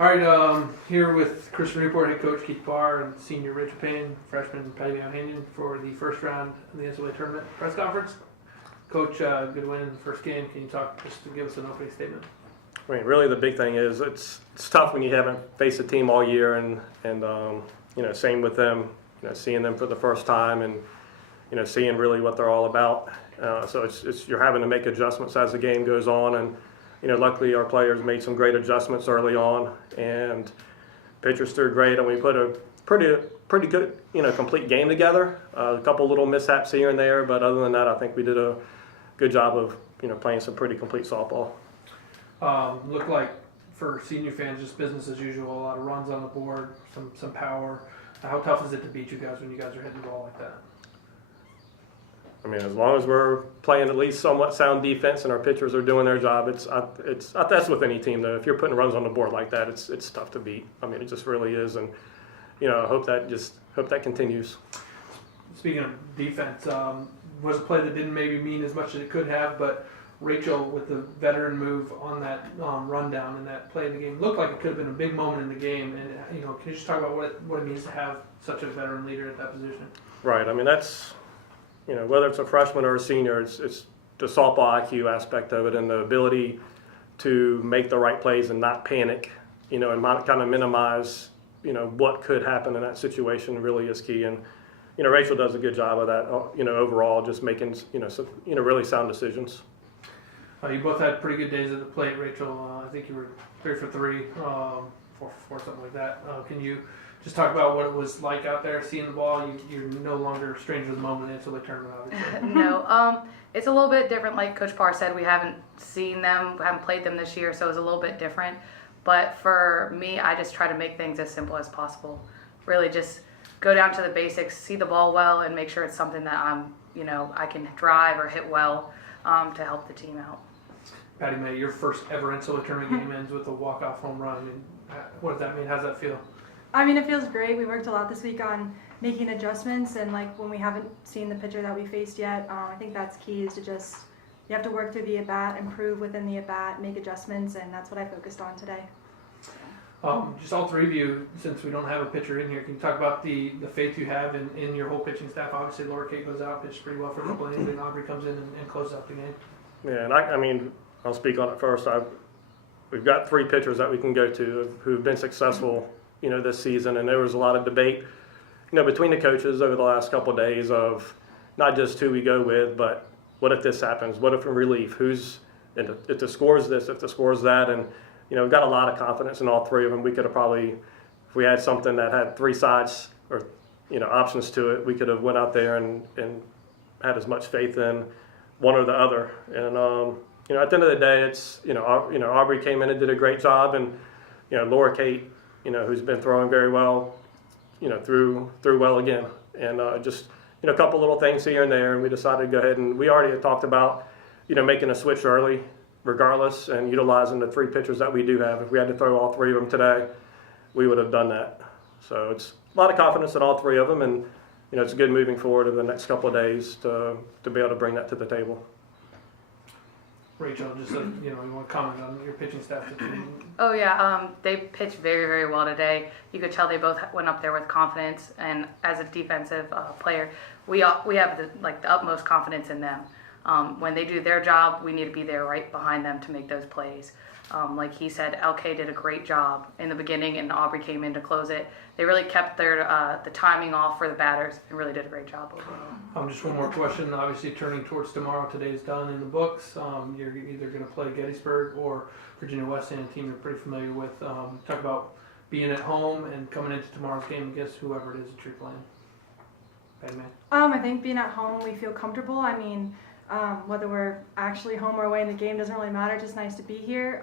All right, here with Christian Newport, head coach Keith Barr, and senior Rachel Payne, freshman Patty O'Hanian for the first round of the NCAA tournament press conference. Coach, good win in the first game. Can you talk just to give us an opening statement? I mean, really the big thing is it's tough when you haven't faced a team all year, and same with them. Seeing them for the first time and seeing really what they're all about. So it's you're having to make adjustments as the game goes on, and luckily our players made some great adjustments early on, and pitchers threw great, and we put a pretty good complete game together. A couple little mishaps here and there, but other than that, I think we did a good job of playing some pretty complete softball. Looked like for senior fans, just business as usual. A lot of runs on the board, some power. How tough is it to beat you guys when you guys are hitting the ball like that? I mean, as long as we're playing at least somewhat sound defense and our pitchers are doing their job, that's with any team though. If you're putting runs on the board like that, it's tough to beat. I mean, it just really is, and I hope that continues. Speaking of defense, was a play that didn't maybe mean as much as it could have, but Rachel with the veteran move on that rundown and that play in the game looked like it could have been a big moment in the game. And can you just talk about what it means to have such a veteran leader at that position? Right. I mean, that's whether it's a freshman or a senior, it's the softball IQ aspect of it and the ability to make the right plays and not panic, and kind of minimize what could happen in that situation really is key. And Rachel does a good job of that. Overall, just making some really sound decisions. You both had pretty good days at the plate, Rachel. I think you were 3 for 3, 4 for 4, something like that. Can you just talk about what it was like out there, seeing the ball? You're no longer a stranger to the moment until the tournament, obviously. No, it's a little bit different. Like Coach Parr said, we haven't seen them, haven't played them this year, so it's a little bit different. But for me, I just try to make things as simple as possible. Really just go down to the basics, see the ball well, and make sure it's something that I can drive or hit well to help the team out. Patty May, your first ever NCAA tournament game ends with a walk-off home run. I mean, what does that mean? How does that feel? I mean, it feels great. We worked a lot this week on making adjustments, and when we haven't seen the pitcher that we faced yet, I think that's key is to you have to work through the at-bat, improve within the at-bat, make adjustments, and that's what I focused on today. Just all three of you, since we don't have a pitcher in here, can you talk about the faith you have in your whole pitching staff? Obviously, Laura Kate goes out, pitches pretty well for a couple innings, and Aubrey comes in and closes out the game. Yeah, and I mean, I'll speak on it first. We've got 3 pitchers that we can go to who've been successful, this season, and there was a lot of debate, between the coaches over the last couple of days of not just who we go with, but what if this happens? What if in relief? If the score's this, if the score's that, and we've got a lot of confidence in all 3 of them. We could have probably, if we had something that had 3 sides or options to it, we could have went out there and had as much faith in one or the other. And at the end of the day, it's Aubrey came in and did a great job, and Laura Kate, who's been throwing very well, threw well again, and just a couple little things here and there, and we decided to go ahead, and we already had talked about making a switch early, regardless, and utilizing the 3 pitchers that we do have. If we had to throw all 3 of them today, we would have done that. So it's a lot of confidence in all 3 of them, and it's good moving forward in the next couple of days to be able to bring that to the table. Rachel, just you want to comment on your pitching staff? Oh yeah, they pitched very, very well today. You could tell they both went up there with confidence, and as a defensive player, we have the utmost confidence in them. When they do their job, we need to be there right behind them to make those plays. Like he said, LK did a great job in the beginning, and Aubrey came in to close it. They really kept the timing off for the batters and really did a great job overall. Just one more question. Obviously, turning towards tomorrow, today's done in the books. You're either going to play Gettysburg or Virginia Wesleyan, a team you're pretty familiar with. Talk about being at home and coming into tomorrow's game against whoever it is that you're playing. Bad man. I think being at home, we feel comfortable. I mean, whether we're actually home or away in the game doesn't really matter. It's just nice to be here.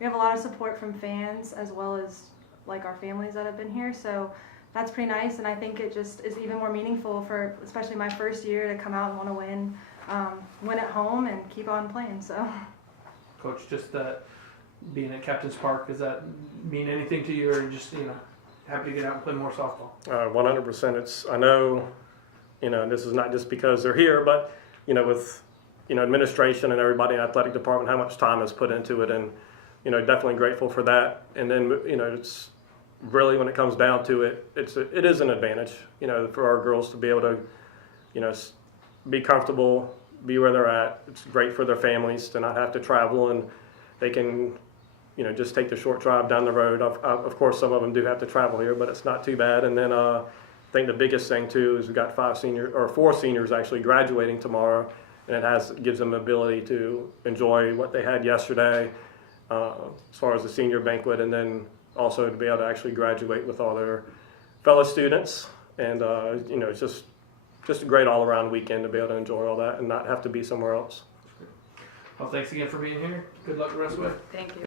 We have a lot of support from fans as well as our families that have been here, so that's pretty nice, and I think it just is even more meaningful for especially my first year to come out and want to win at home and keep on playing. So, Coach, just being at Captain's Park, does that mean anything to you, or just happy to get out and play more softball? 100%. I know, and this is not just because they're here, but with administration and everybody in the athletic department, how much time is put into it, and definitely grateful for that. And then, it's really, when it comes down to it, it is an advantage, for our girls to be able to, be comfortable, be where they're at. It's great for their families to not have to travel, and they can, just take the short drive down the road. Of course, some of them do have to travel here, but it's not too bad. And then I think the biggest thing too is we've got 4 seniors actually graduating tomorrow, and it gives them the ability to enjoy what they had yesterday, as far as the senior banquet, and then also to be able to actually graduate with all their fellow students. And it's just a great all-around weekend to be able to enjoy all that and not have to be somewhere else. Well, thanks again for being here. Good luck the rest of the way. Thank you.